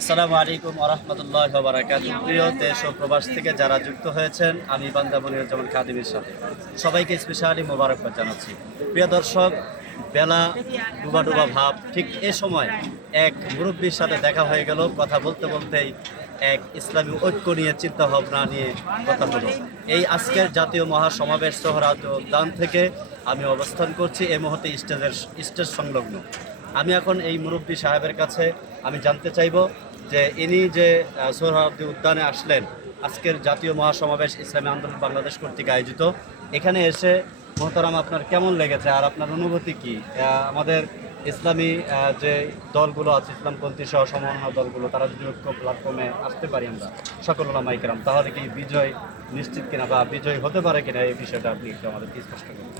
আসসালামু আলাইকুম আরহামতুল্লাহ বারাকাত প্রিয় দেশ ও প্রবাস থেকে যারা যুক্ত হয়েছেন, আমি বান্দা মনিরুজ্জামান খাদিমের সাথে সবাইকে স্পেশালি মোবারকবাদ জানাচ্ছি। প্রিয় দর্শক, বেলা ডুবা ডুবা ভাব, ঠিক এ সময় এক মুরব্বীর সাথে দেখা হয়ে গেল। কথা বলতে বলতেই এক ইসলামী ঐক্য নিয়ে চিন্তা ভাবনা নিয়ে কথা হলো। এই আজকের জাতীয় মহাসমাবেশ সোহরাত উদ্যান থেকে আমি অবস্থান করছি। এই মুহূর্তে স্টেজের স্টেজ সংলগ্ন। আমি এখন এই মুরব্বী সাহেবের কাছে আমি জানতে চাইব যে ইনি যে সোহরাওয়ার্দী উদ্যানে আসলেন, আজকের জাতীয় মহাসমাবেশ ইসলামী আন্দোলন বাংলাদেশ কর্তৃক আয়োজিত, এখানে এসে মোহতারাম, আপনার কেমন লেগেছে আর আপনার অনুভূতি কি? আমাদের ইসলামী যে দলগুলো আছে, ইসলামপন্থী সহ সমন্বয় দলগুলো, তারা যদি ঐক্য প্ল্যাটফর্মে আসতে পারি আমরা, সকল ওলামাইকেরাম তাহলে কি বিজয় নিশ্চিত কিনা বা বিজয় হতে পারে কিনা এই বিষয়টা আপনি একটু আমাদের স্পষ্ট করুন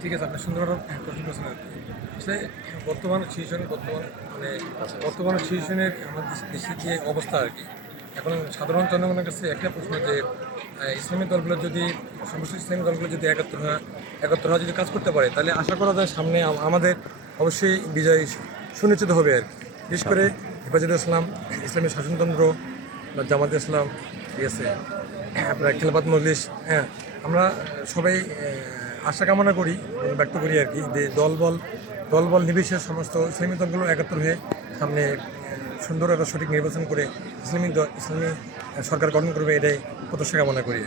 ঠিক আছে আপনার সুন্দর প্রশ্ন করেছেন আর কি। আসলে বর্তমান সিচুয়েশন বর্তমান মানে বর্তমান সিচুয়েশনের আমাদের দেশের যে অবস্থা আর কি। এখন সাধারণ জনগণের কাছে একটা প্রশ্ন যে ইসলামী দলগুলো যদি সমস্ত ইসলামী দলগুলো যদি একাত্তর হয় একাত্তর হওয়া যদি কাজ করতে পারে, তাহলে আশা করা যায় সামনে আমাদের অবশ্যই বিজয় সুনিশ্চিত হবে আর কি। বিশেষ করে হেফাজত ইসলাম, ইসলামী শাসনতন্ত্র, বা জামাত ইসলাম, ঠিক আছে। আপনার খেলাপাত মজলিস হ্যাঁ আমরা সবাই আশা কামনা করি ব্যক্ত করি আর কি যে দলবল দলবল নিবেশের সমস্ত ইসলামী দলগুলো একত্র হয়ে সামনে সুন্দর একটা সঠিক নির্বাচন করে ইসলামী ইসলামী সরকার গঠন করবে এটাই প্রত্যাশা কামনা করি।